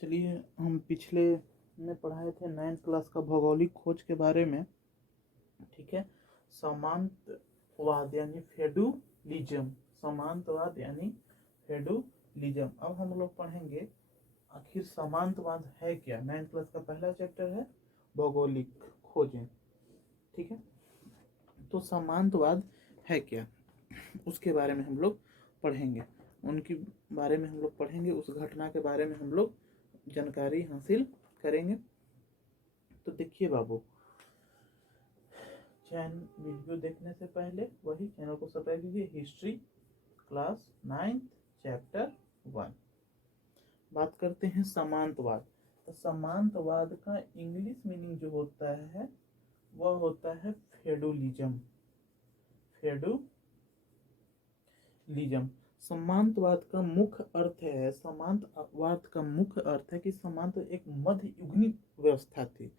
चलिए, हम पिछले में पढ़ाए थे 9th क्लास का भौगोलिक खोज के बारे में। ठीक है, समांतवाद यानी फेडुलिज्म, समांतवाद यानी फेडुलिज्म। अब हम लोग पढ़ेंगे आखिर समांतवाद है क्या। 9th क्लास का पहला चैप्टर है भौगोलिक खोजें। ठीक है, तो समांतवाद है क्या उसके बारे में हम लोग पढ़ेंगे, उनके बारे में हम लोग पढ़ेंगे, उस घटना के बारे में हम लोग जानकारी हासिल करेंगे। तो देखिए बाबू, वीडियो देखने से पहले वही चैनल को सब्सक्राइब कीजिए। History class 9th chapter 1। बात करते हैं समांतवाद। तो समांतवाद का इंग्लिश मीनिंग जो होता है वह होता है फेडुलिज्म। फेडुलिज्म समांतवाद का मुख्य अर्थ है, समांतवाद का मुख्य अर्थ है कि समांत एक मध्ययुगीन व्यवस्था थी।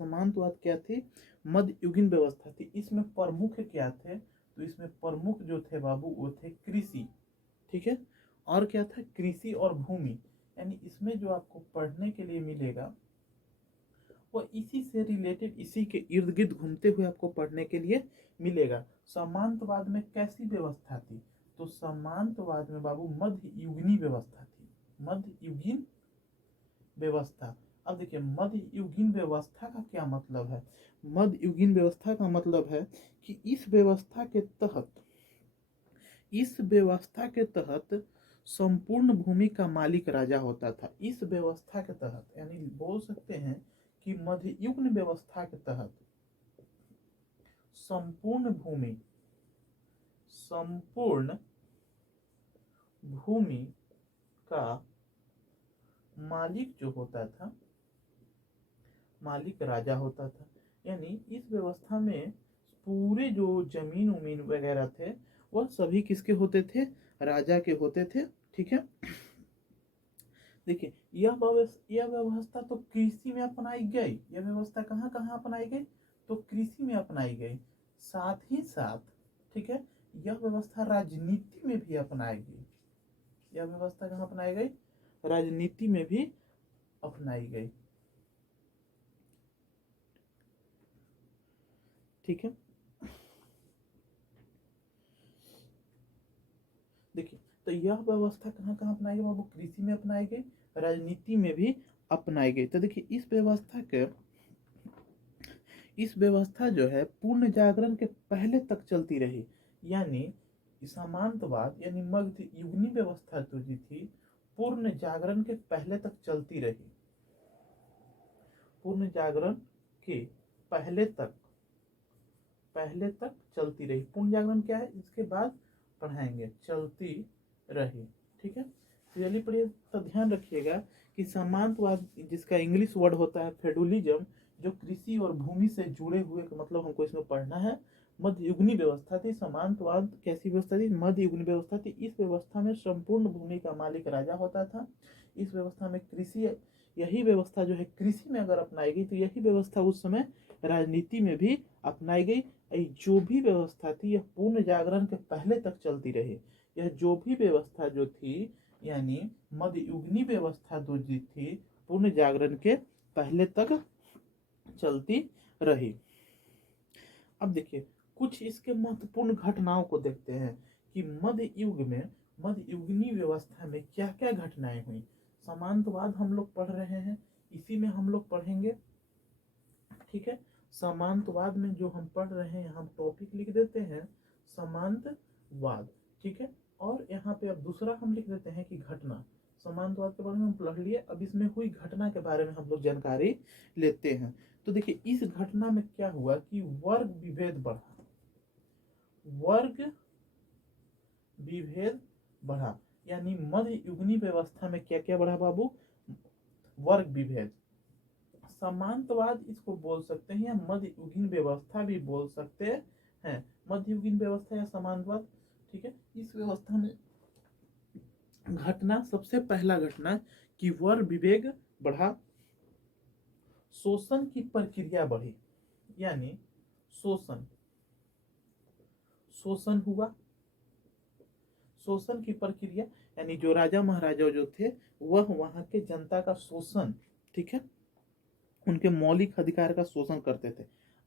समांतवाद क्या थी? मध्ययुगीन व्यवस्था थी। इसमें प्रमुख क्या थे? तो इसमें प्रमुख जो थे बाबू वो थे कृषि। ठीक है, और क्या था? कृषि और भूमि। यानी इसमें जो आपको पढ़ने के लिए मिलेगा वो इसी से रिलेटेड, इसी के इर्द गिर्द घूमते हुए आपको पढ़ने के लिए मिलेगा। समांतवाद में कैसी व्यवस्था थी? तो समांतवाद में बाबू मध्ययुगीन व्यवस्था थी। मध्ययुगीन व्यवस्था। अब देखिए, मध्ययुगीन व्यवस्था का क्या मतलब है? मध्ययुगीन व्यवस्था का मतलब है कि इस व्यवस्था के तहत संपूर्ण भूमि का मालिक राजा होता था। इस व्यवस्था के तहत, यानी बोल सकते हैं कि मध्ययुगीन व्यवस्था के तहत संपूर्ण भूमि का मालिक जो होता था, मालिक राजा होता था। यानी इस व्यवस्था में पूरे जो जमीन उमीन वगैरह थे वह सभी किसके होते थे? राजा के होते थे। ठीक है, देखिए यह व्यवस्था तो कृषि में अपनाई गई। यह व्यवस्था कहाँ कहाँ अपनाई गई? तो कृषि में अपनाई गई। साथ ही साथ, ठीक है, यह व्यवस्था राजनीति में भी अपनाई गई। यह व्यवस्था कहाँ अपनाई गई? राजनीति में भी अपनाई गई। ठीक है, देखिए, तो यह व्यवस्था कहाँ कहाँ अपनाई गई बाबू? कृषि में अपनाई गई, राजनीति में भी अपनाई गई। तो देखिए, इस व्यवस्था जो है पूर्ण जागरण के पहले तक चलती रही। यानी समांतवाद यानी मध्ययुगीन व्यवस्था जो थी पूर्ण जागरण के पहले तक चलती रही। पूर्ण जागरण के पहले तक चलती रही। पूर्ण जागरण क्या है इसके बाद पढ़ाएंगे। चलती रही। ठीक है, चलिए पढ़िए। तो ध्यान रखिएगा कि समांतवाद जिसका इंग्लिश वर्ड होता है फेडुलिज्म, जो कृषि और भूमि से जुड़े हुए का मतलब हमको इसमें पढ़ना है। मध्ययुगीन व्यवस्था थी। समांतवाद कैसी व्यवस्था थी? मध्ययुगीन व्यवस्था थी। इस व्यवस्था में संपूर्ण भूमि का मालिक राजा होता था। इस व्यवस्था में कृषि, यही व्यवस्था जो है कृषि में अगर अपनाई गई तो यही व्यवस्था उस समय राजनीति में भी अपनाई गई। जो भी व्यवस्था थी यह पूर्ण जागरण के पहले तक चलती रही। यह जो भी व्यवस्था जो थी, यानी मध्ययुगीन व्यवस्था जो थी पूर्ण जागरण के पहले तक चलती रही। अब देखिए, कुछ इसके महत्वपूर्ण घटनाओं को देखते हैं कि मध्ययुगीन व्यवस्था में क्या क्या घटनाएं हुई। समांतवाद हम लोग पढ़ रहे हैं, इसी में हम लोग पढ़ेंगे। ठीक है, समांतवाद में जो हम पढ़ रहे हैं हम टॉपिक लिख देते हैं समांतवाद। ठीक है, और यहाँ पे अब दूसरा हम लिख देते हैं कि घटना। समांतवाद के बारे में हम पढ़ लिए, अब इसमें हुई घटना के बारे में हम लोग जानकारी लेते हैं। तो देखिए, इस घटना में क्या हुआ कि वर्ग विभेद बढ़ा। यानी मध्ययुगीन व्यवस्था में क्या क्या बढ़ा बाबू? वर्ग विभेद। समांतवाद इसको बोल सकते हैं या मध्ययुगीन व्यवस्था भी बोल सकते हैं। मध्ययुगीन व्यवस्था या समांतवाद। ठीक है, इस व्यवस्था में घटना, सबसे पहला घटना कि वर्ग विभेद बढ़ा, शोषण की प्रक्रिया बढ़ी। यानी शोषण हुआ। शोषण की प्रक्रिया यानी जो राजा महाराजा जो थे वह वहाँ के जनता का शोषण, ठीक है, उनके मौलिक अधिकार का शोषण करते थे।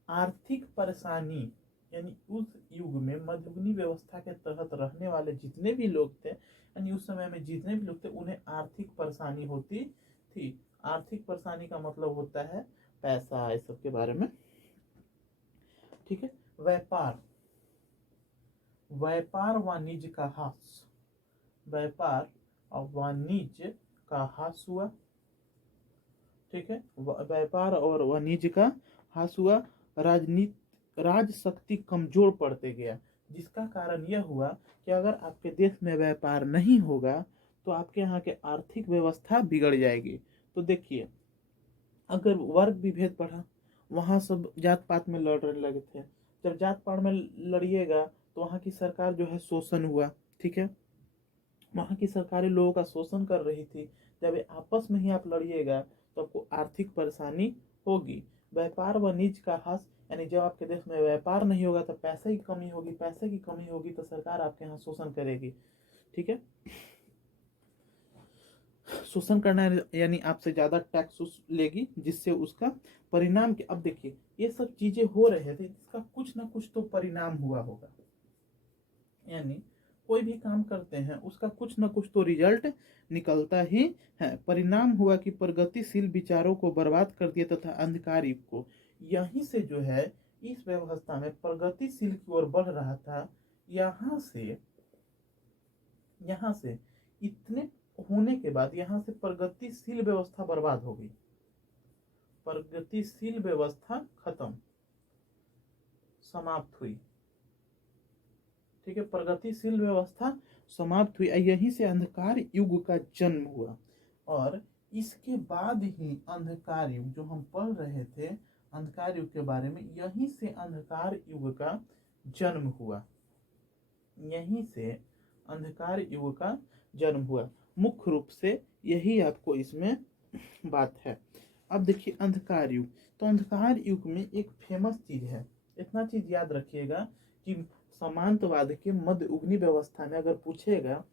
आर्थिक परेशानी, यानी उस युग में मध्ययुगीन व्यवस्था के तहत रहने वाले जितने भी लोग थे, यानी उस समय में जितने भी लोग थे उन्हें आर्थिक परेशानी होती थी। आर्थिक परेशानी का मतलब होता है पैसा, इस सब के बारे में, ठीक है। व्यापार, व्यापार वाणिज्य का ह्रास, व्यापार और वाणिज्य का ह्रास हुआ, ठीक है। व्यापार और वाणिज्य का ह्रास हुआ। राजनीति, राजशक्ति कमजोर पड़ते गया, जिसका कारण यह हुआ कि अगर आपके देश में व्यापार नहीं होगा तो आपके यहाँ के आर्थिक व्यवस्था बिगड़ जाएगी। तो देखिए, अगर वर्ग विभेद बढ़ा, वहाँ सब जात पात में लड़ने लगे थे। जब जात पात में लड़िएगा तो वहाँ की सरकार जो है शोषण हुआ, ठीक है, वहाँ की सरकारें लोगों का शोषण कर रही थी। जब आपस में ही आप लड़िएगा तो आपको आर्थिक परेशानी होगी। व्यापार वाणिज्य का ह्रास, यानी जब आपके देश में व्यापार नहीं होगा तो पैसे की कमी होगी, पैसे की कमी होगी तो सरकार आपके यहाँ शोषण करेगी, ठीक है। शोषण करना यानी आपसे ज्यादा टैक्स लेगी, जिससे उसका परिणाम के, अब देखिए ये सब चीजें हो रहे थे, इसका कुछ ना कुछ तो परिणाम हुआ होगा। यानी कोई भी काम करते हैं उसका कुछ ना कुछ तो रिजल्ट निकलता ही है। परिणाम हुआ कि प्रगतिशील विचारों को बर्बाद कर दिया तथा अंधकार युग को, यहीं से जो है इस व्यवस्था में प्रगतिशील की ओर बढ़ रहा था। यहाँ से इतने होने के बाद यहाँ से प्रगतिशील व्यवस्था बर्बाद हो गई, प्रगतिशील व्यवस्था खत्म, समाप्त हुई, ठीक है। प्रगतिशील व्यवस्था समाप्त हुई, यहीं से अंधकार युग का जन्म हुआ। और इसके बाद ही अंधकार युग जो हम पढ़ रहे थे, अंधकार युग के बारे में, यहीं से अंधकार युग का जन्म हुआ, यहीं से अंधकार युग का जन्म हुआ। मुख्य रूप से यही आपको इसमें बात है। अब देखिए अंधकार युग, तो अंधकार युग में एक फेमस चीज है, इतना चीज याद रखिएगा कि सामंतवाद के मध्ययुगीन व्यवस्था में अगर पूछेगा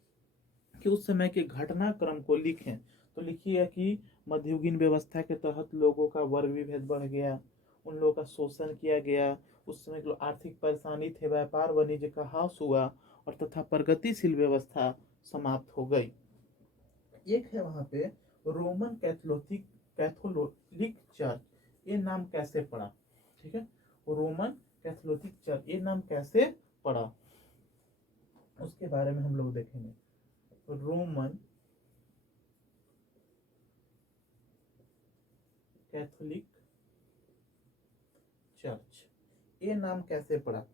कि उस समय के घटनाक्रम को लिखें तो लिखिए कि मध्ययुगीन व्यवस्था के तहत लोगों का वर्ग विभेद बढ़ गया, उन लोगों का शोषण किया गया, उस समय के लोग आर्थिक परेशानी थे, व्यापार वाणिज्य का ह्रास हुआ और तथा प्रगतिशील व्यवस्था समाप्त हो गई। एक है वहां पे रोमन कैथोलिक चर्च, ये नाम कैसे पड़ा, ठीक है, रोमन कैथोलिक चर्च ये नाम कैसे पड़ा उसके बारे में हम लोग देखेंगे। रोमन कैथोलिक चर्च ये नाम कैसे पड़ा,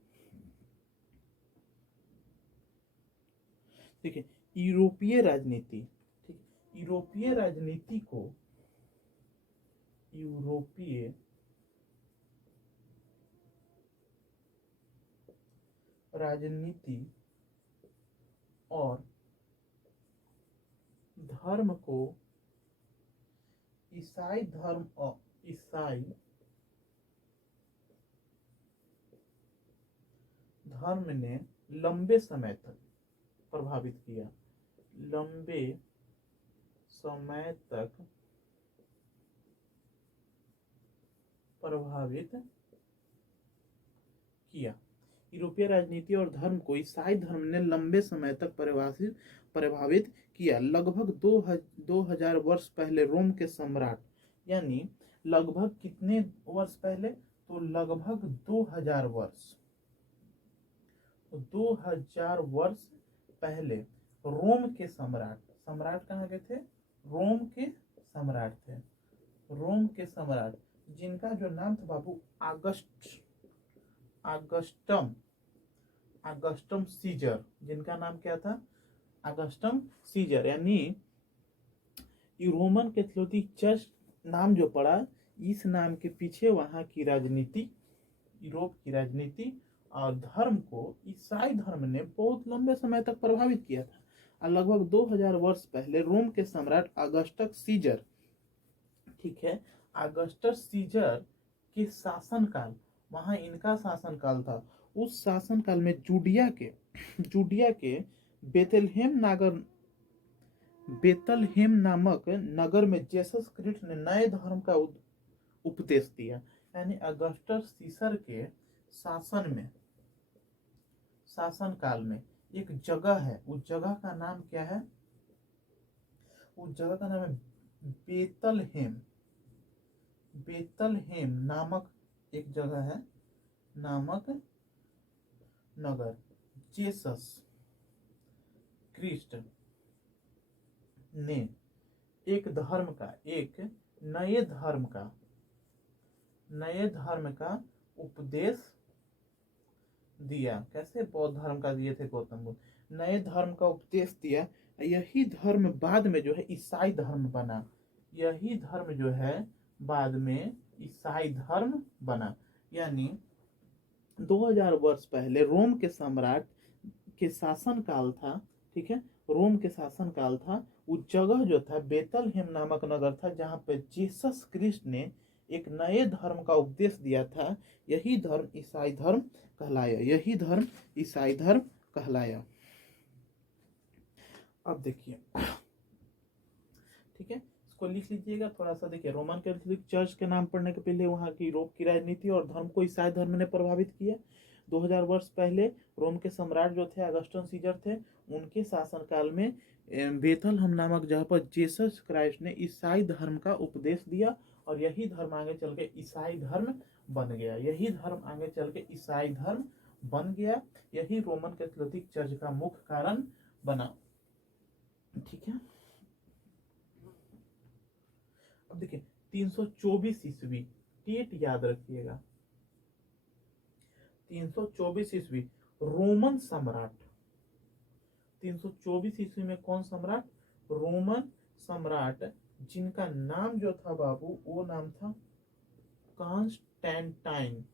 ठीक है। यूरोपीय राजनीति, ठीक, यूरोपीय राजनीति को, यूरोपीय राजनीति और धर्म को ईसाई धर्म और ईसाई धर्म ने लंबे समय तक प्रभावित किया, लंबे समय तक प्रभावित किया। यूरोपीय राजनीति और धर्म को ईसाई धर्म ने लंबे समय तक प्रभावित किया। लगभग 2000 वर्ष पहले रोम के सम्राट, यानी लगभग कितने वर्ष पहले, तो लगभग 2000 वर्ष, 2000 वर्ष पहले रोम के सम्राट, सम्राट कहाँ के थे, रोम के सम्राट थे, रोम के सम्राट जिनका जो नाम था बाबू अगस्टम सीजर, जिनका नाम क्या था, अगस्टम सीजर। यानी रोमन कैथोलिक चर्च नाम जो पड़ा, इस नाम के पीछे वहां की राजनीति, यूरोप की राजनीति और धर्म को ईसाई धर्म ने बहुत लंबे समय तक प्रभावित किया था। और लगभग 2000 वर्ष पहले रोम के सम्राट अगस्टस सीजर, ठीक है, अगस्टस सीजर के शासनकाल, वहां इनका शासनकाल था, उस शासनकाल में जूडिया के बेथलहेम बेतलहेम नामक नगर में जेसस क्रिस्ट ने नए धर्म का उपदेश दिया। यानी अगस्टस सीसर के शासन काल में एक जगह है, उस जगह का नाम क्या है? उस जगह का नाम है बेतलहेम। बेतलहेम नामक एक जगह है, नामक नगर। जेसस क्रिस्ट ने एक नए धर्म का उपदेश दिया। कैसे? बौद्ध धर्म का दिए थे गौतम बुद्ध, नए धर्म का उपदेश दिया। यही धर्म बाद में जो है ईसाई धर्म बना। यही धर्म जो है बाद में ईसाई धर्म बना। यानी 2000 वर्ष पहले रोम के सम्राट के शासन काल था, ठीक है, रोम के शासन काल था। उस जगह जो था बेतलहेम नामक नगर था, जहाँ पे जीसस क्रिस्ट ने एक नए धर्म का उपदेश दिया था। यही धर्म ईसाई धर्म कहलाया। यही धर्म ईसाई धर्म कहलाया। अब देखिए, ठीक है, इसको लिख लीजिएगा थोड़ा सा। देखिए, रोमन कैथोलिक चर्च के नाम पढ़ने के पहले वहाँ की रोम की राजनीति और धर्म को ईसाई धर्म ने प्रभावित किया। 2000 वर्ष पहले रोम के सम्राट जो थे अगस्टस सीजर थे, उनके शासनकाल में बेथलहेम नामक जगह पर जीसस क्राइस्ट ने ईसाई धर्म का उपदेश दिया, और यही धर्म आगे चल के ईसाई धर्म बन गया। यही धर्म आगे चल के ईसाई धर्म बन गया। यही रोमन कैथोलिक चर्च का मुख्य कारण बना। ठीक है, अब देखिए 324 ईस्वी, डेट याद रखिएगा, 324 ईस्वी रोमन सम्राट। 324 ईस्वी में कौन सम्राट? रोमन सम्राट, जिनका नाम जो था बाबू, वो नाम था कॉन्स्टेंटाइन।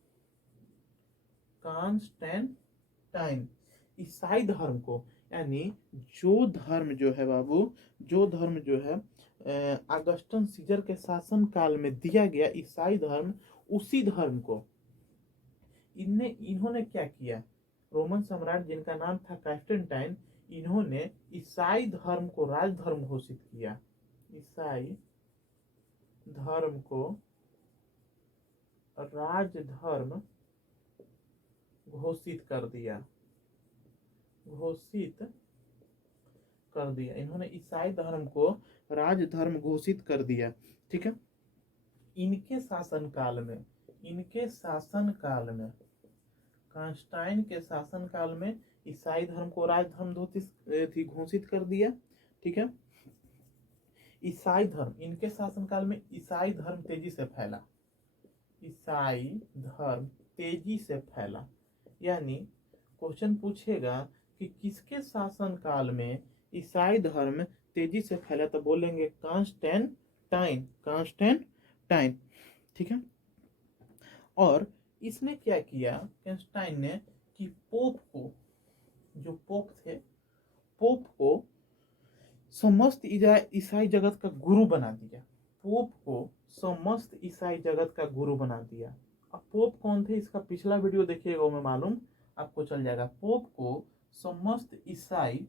कॉन्स्टेंटाइन ईसाई धर्म को, यानी जो धर्म जो है बाबू, जो धर्म जो है अगस्टस सीजर के शासन काल में दिया गया ईसाई धर्म, उसी धर्म को इन्होंने क्या किया? रोमन सम्राट जिनका नाम था कॉन्स्टेंटाइन, इन्होंने ईसाई धर्म को राजधर्म घोषित किया। ईसाई धर्म को राजधर्म घोषित कर दिया। इन्होंने ईसाई धर्म को राजधर्म घोषित कर दिया। ठीक है, इनके शासनकाल में कॉन्स्टेंटाइन के शासनकाल में ईसाई धर्म को राजधर्म घोषित कर दिया। ठीक है, ईसाई धर्म, इनके शासनकाल में ईसाई धर्म तेजी से फैला। ईसाई धर्म तेजी से फैला, यानी क्वेश्चन पूछेगा कि किसके शासनकाल में ईसाई धर्म तेजी से फैला, तो बोलेंगे कॉन्स्टेंटाइन। ठीक है, और इसने क्या किया कॉन्स्टेंटाइन ने कि पोप को, जो पोप थे, पोप को समस्त ईसाई जगत का गुरु बना दिया। पोप को समस्त ईसाई जगत का गुरु बना दिया। अब पोप कौन थे, इसका पिछला वीडियो देखिएगा, मैं मालूम आपको चल जाएगा। पोप को समस्त ईसाई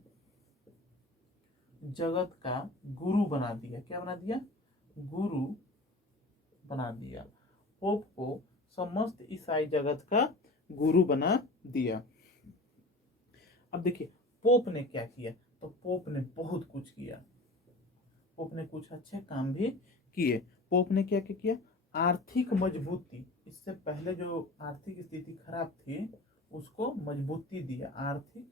जगत का गुरु बना दिया। क्या बना दिया? गुरु बना दिया। पोप को समस्त ईसाई जगत का गुरु बना दिया। अब देखिए पोप ने क्या किया, तो पोप ने बहुत कुछ किया। पोप ने कुछ अच्छे काम भी किए। पोप ने क्या क्या किया? आर्थिक मजबूती, इससे पहले जो आर्थिक स्थिति खराब थी उसको मजबूती दिया, आर्थिक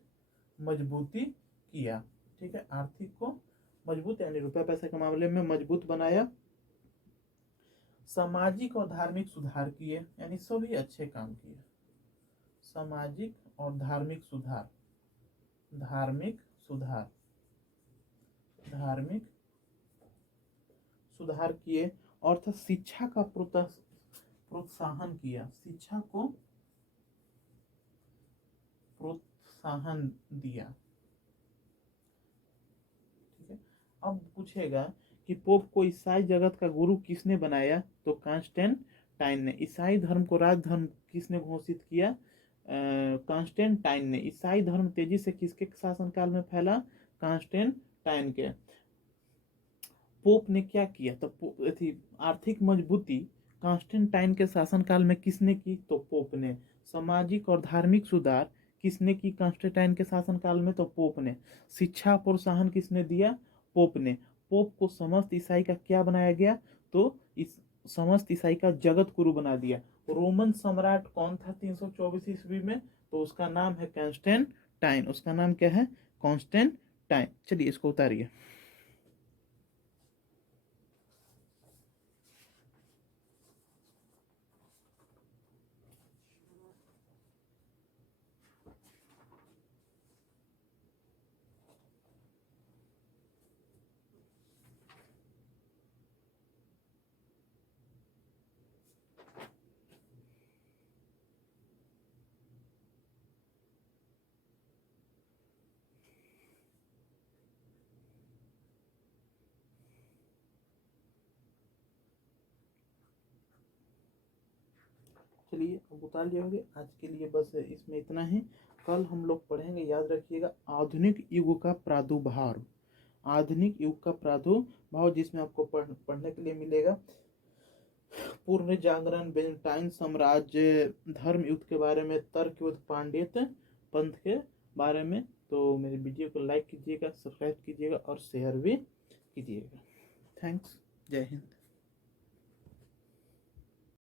मजबूती किया। ठीक है, आर्थिक को मजबूत यानी रुपया पैसे के मामले में मजबूत बनाया। सामाजिक और धार्मिक सुधार किए, यानी सभी अच्छे काम किए। सामाजिक और धार्मिक सुधार, धार्मिक सुधार किए। और था शिक्षा का प्रोत्साहन किया, शिक्षा को प्रोत्साहन दिया। ठीक है, अब पूछेगा कि पोप को ईसाई जगत का गुरु किसने बनाया, तो कॉन्स्टेंटाइन ने। ईसाई धर्म को राजधर्म किसने घोषित किया? कॉन्स्टेंटाइन ने। ईसाई धर्म तेजी से किसके शासनकाल में फैला? कॉन्स्टेंटाइन के। पोप ने क्या किया, तो आर्थिक मजबूती कॉन्स्टेंटाइन के शासनकाल में किसने की, तो पोप ने। सामाजिक और धार्मिक सुधार किसने की कॉन्स्टेंटाइन के शासनकाल में, तो पोप ने। शिक्षा प्रोत्साहन किसने दिया, पोप ने। पोप को समस्त ईसाई का क्या बनाया गया, तो इस समस्त ईसाई का जगत गुरु बना दिया। रोमन सम्राट कौन था 324 ईस्वी में, तो उसका नाम है कॉन्स्टेंटाइन। उसका नाम क्या है, कॉन्स्टेंटाइन। चलिए इसको उतारिए। चलिए अब उतार लिए होंगे। आज के लिए बस इसमें इतना ही। कल हम लोग पढ़ेंगे, याद रखिएगा, आधुनिक युग का प्रादुर्भाव। आधुनिक युग का प्रादुर्भाव, जिसमें आपको पढ़ने के लिए मिलेगा पूर्ण जागरण, बेंटाइन साम्राज्य, धर्म युद्ध के बारे में, तर्क युद्ध, पांडित्य पंथ के बारे में। तो मेरे वीडियो को लाइक कीजिएगा, सब्सक्राइब कीजिएगा और शेयर भी कीजिएगा। थैंक्स। जय हिंद।